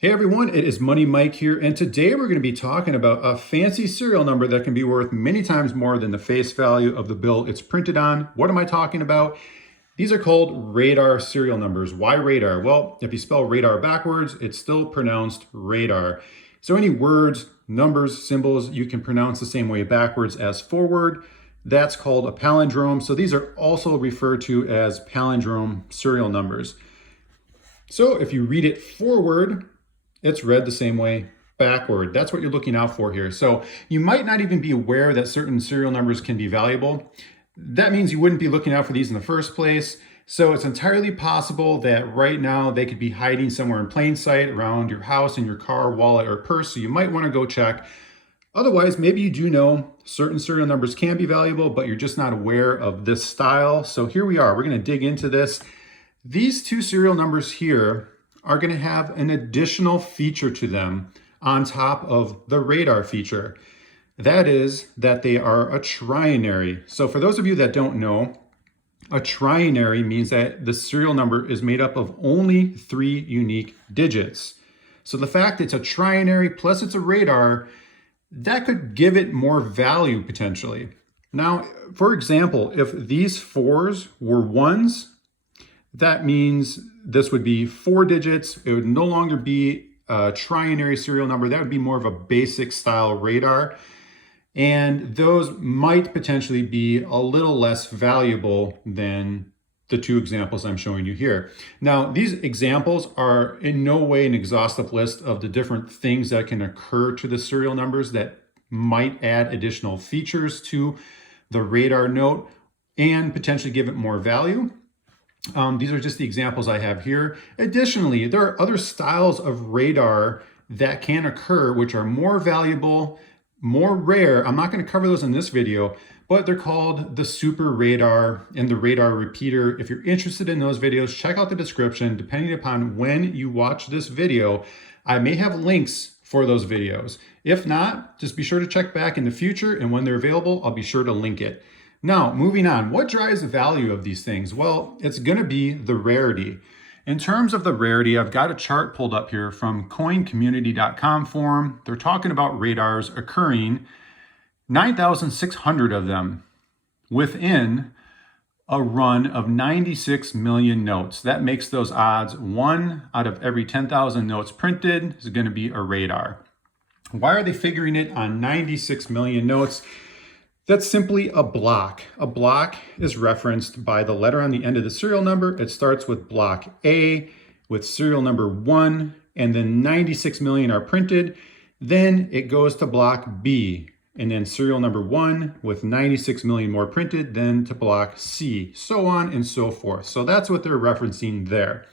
Hey everyone, it is Money Mike here, and today we're going to be talking about a fancy serial number that can be worth many times more than the face value of the bill it's printed on. What am I talking about? These are called radar serial numbers. Why radar? Well, if you spell radar backwards, it's still pronounced radar. So any words, numbers, symbols, you can pronounce the same way backwards as forward. That's called a palindrome. So these are also referred to as palindrome serial numbers. So if you read it forward, it's read the same way backward. That's what you're looking out for here. So you might not even be aware that certain serial numbers can be valuable. That means you wouldn't be looking out for these in the first place. So it's entirely possible that right now they could be hiding somewhere in plain sight around your house, in your car, wallet, or purse. So you might want to go check. Otherwise, maybe you do know certain serial numbers can be valuable, but you're just not aware of this style. So here we are. We're going to dig into this. These two serial numbers here are going to have an additional feature to them on top of the radar feature. That is that they are a trinary. So for those of you that don't know, a trinary means that the serial number is made up of only 3 unique digits. So the fact it's a trinary plus it's a radar, that could give it more value potentially. Now, for example, if these 4s were 1s, that means this would be 4 digits. It would no longer be a trinary serial number. That would be more of a basic style radar. And those might potentially be a little less valuable than the 2 examples I'm showing you here. Now, these examples are in no way an exhaustive list of the different things that can occur to the serial numbers that might add additional features to the radar note and potentially give it more value. These are just the examples I have here. Additionally, there are other styles of radar that can occur which are more valuable, more rare. I'm not going to cover those in this video, but they're called the super radar and the radar repeater. If you're interested in those videos, check out the description. Depending upon when you watch this video, I may have links for those videos. If not, just be sure to check back in the future, and when they're available, I'll be sure to link it. Now, moving on, what drives the value of these things? Well, it's going to be the rarity. In terms of the rarity, I've got a chart pulled up here from coincommunity.com forum. They're talking about radars occurring, 9,600 of them within a run of 96 million notes. That makes those odds 1 out of every 10,000 notes printed is going to be a radar. Why are they figuring it on 96 million notes? That's simply a block. A block is referenced by the letter on the end of the serial number. It starts with block A with serial number 1, and then 96 million are printed. Then it goes to block B, and then serial number 1 with 96 million more printed, then to block C, so on and so forth. So that's what they're referencing there.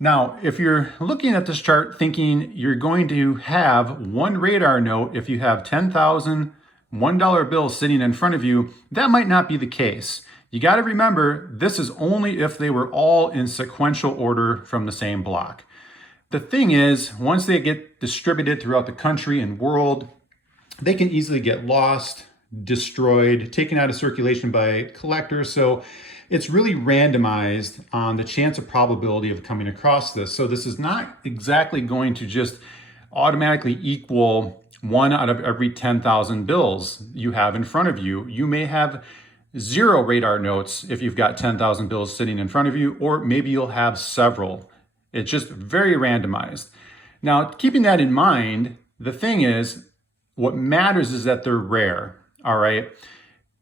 Now, if you're looking at this chart thinking you're going to have one radar note if you have 10,000 $1 bills sitting in front of you, that might not be the case. You got to remember, this is only if they were all in sequential order from the same block. The thing is, once they get distributed throughout the country and world, they can easily get lost, destroyed, taken out of circulation by collectors. So it's really randomized on the chance of probability of coming across this. So this is not exactly going to just automatically equal 1 out of every 10,000 bills you have in front of you. You may have 0 radar notes if you've got 10,000 bills sitting in front of you, or maybe you'll have several. It's just very randomized. Now, keeping that in mind, the thing is, what matters is that they're rare, all right?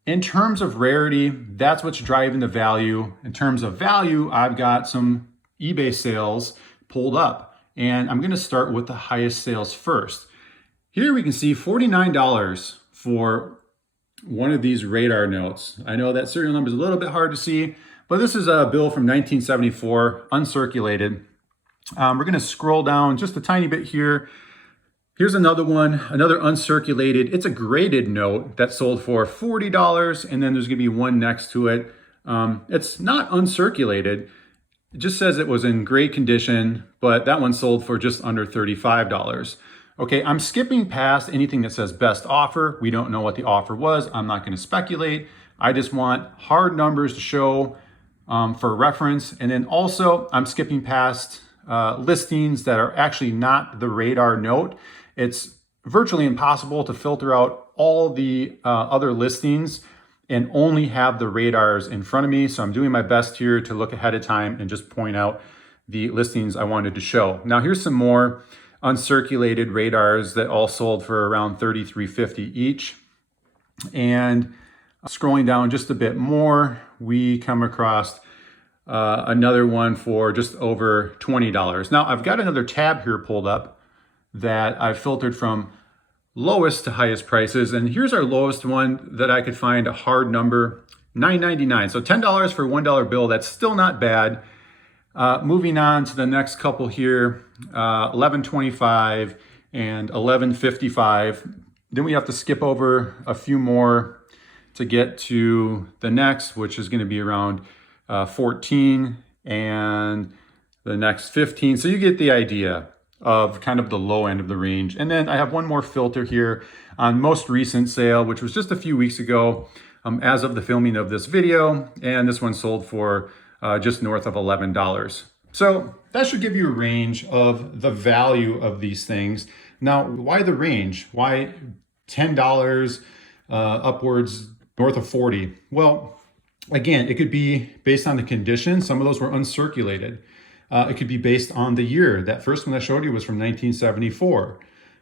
In terms of rarity, that's what's driving the value. In terms of value, I've got some eBay sales pulled up, and I'm gonna start with the highest sales first. Here we can see $49 for one of these radar notes. I know that serial number is a little bit hard to see, but this is a bill from 1974, uncirculated. We're going to scroll down just a tiny bit here. Here's another one, another uncirculated. It's a graded note that sold for $40, and then there's going to be one next to it. It's not uncirculated. It just says it was in great condition, but that one sold for just under $35. Okay, I'm skipping past anything that says best offer. We don't know what the offer was. I'm not going to speculate. I just want hard numbers to show for reference. And then also I'm skipping past listings that are actually not the radar note. It's virtually impossible to filter out all the other listings and only have the radars in front of me. So I'm doing my best here to look ahead of time and just point out the listings I wanted to show. Now here's some more uncirculated radars that all sold for around $33.50 each. And scrolling down just a bit more, we come across another one for just over $20. Now I've got another tab here pulled up that I've filtered from lowest to highest prices. And here's our lowest one that I could find, a hard number, $9.99. So $10 for a $1 bill, that's still not bad. Moving on to the next couple here, $11.25 and $11.55. Then we have to skip over a few more to get to the next, which is going to be around 14 and the next 15. So you get the idea of kind of the low end of the range. And then I have one more filter here on most recent sale, which was just a few weeks ago as of the filming of this video. And this one sold for just north of $11. So that should give you a range of the value of these things. Now, why the range? Why $10 upwards north of 40? Well, again, it could be based on the condition. Some of those were uncirculated. It could be based on the year. That first one I showed you was from 1974.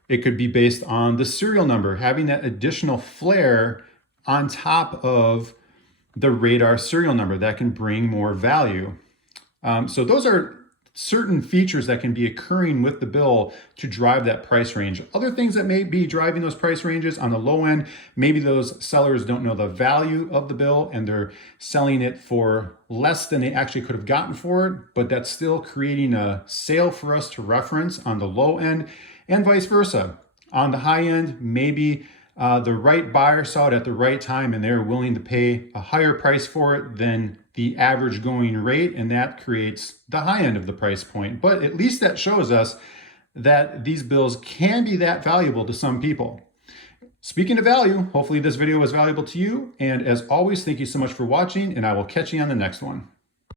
It could be based on the serial number, having that additional flair on top of the radar serial number that can bring more value. So those are certain features that can be occurring with the bill to drive that price range. Other things that may be driving those price ranges on the low end, maybe those sellers don't know the value of the bill and they're selling it for less than they actually could have gotten for it, but that's still creating a sale for us to reference on the low end, and vice versa. On the high end, maybe the right buyer saw it at the right time and they're willing to pay a higher price for it than the average going rate, and that creates the high end of the price point. But at least that shows us that these bills can be that valuable to some people. Speaking of value, hopefully this video was valuable to you. And as always, thank you so much for watching, and I will catch you on the next one.